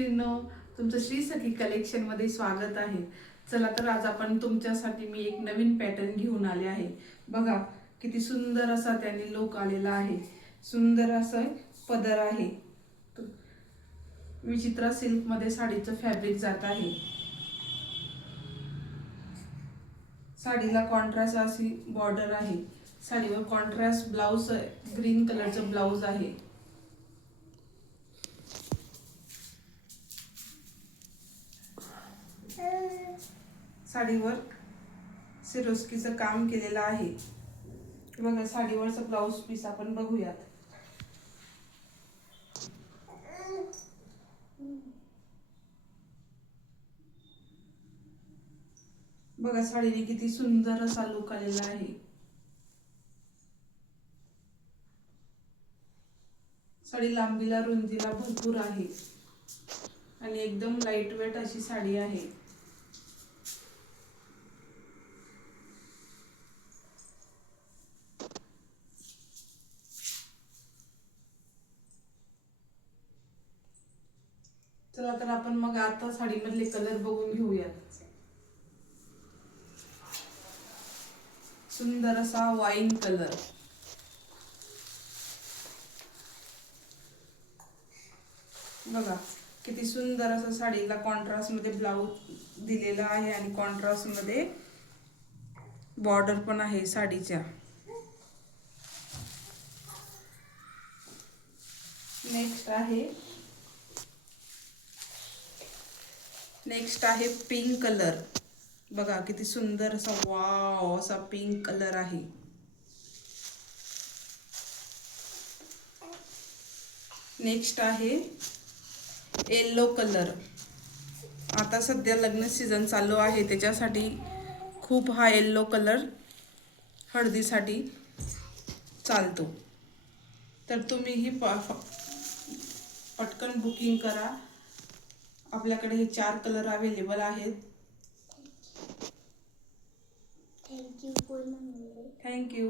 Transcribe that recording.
मैत्रिणींनो, तुमचं श्री सखी कलेक्शन मध्ये स्वागत आहे। चला तर आज आपण तुमच्यासाठी मी एक नवीन पॅटर्न घेऊन आले आहे। बघा किती सुंदर असा त्याने लुक आलेला आहे। सुंदर असं पदर आहे। विचित्रा सिल्क मध्ये साडीचं फॅब्रिक जात आहे। साडीला कॉन्ट्रास्ट अशी बॉर्डर आहे। साडीवर कॉन्ट्रास्ट ब्लाउज ग्रीन कलरचं ब्लाउज आहे। साडीवर सिरोस्कीचं काम केलेलं आहे। बघा साडीवरचं ब्लाउज पीस आपण बघूयात। बघा साडीने किती सुंदर असा लुक आलेला आहे। साडी लांबीला रुंदीला भरपूर आहे आणि एकदम लाईट वेट अशी साडी आहे। चला तर आपण मग आता साडीमधले कलर बघून घेऊयात। सुंदर असा वाईन कलर, बघा किती सुंदर असं साडीला कॉन्ट्रास्ट मध्ये ब्लाउज दिलेला आहे आणि कॉन्ट्रास्ट मध्ये बॉर्डर पण आहे साडीच्या। नेक्स्ट आहे पिंक कलर। बघा किती सुंदर असा वाव असा पिंक कलर आहे। नेक्स्ट आहे येलो कलर। आता सध्या लग्न सीझन चालू आहे त्याच्यासाठी खूप हा येलो कलर हळदीसाठी चालतो। तर तुम्ही ही पटकन बुकिंग करा। आपल्याकडे हे 4 कलर अवेलेबल आहेत। थँक्यू।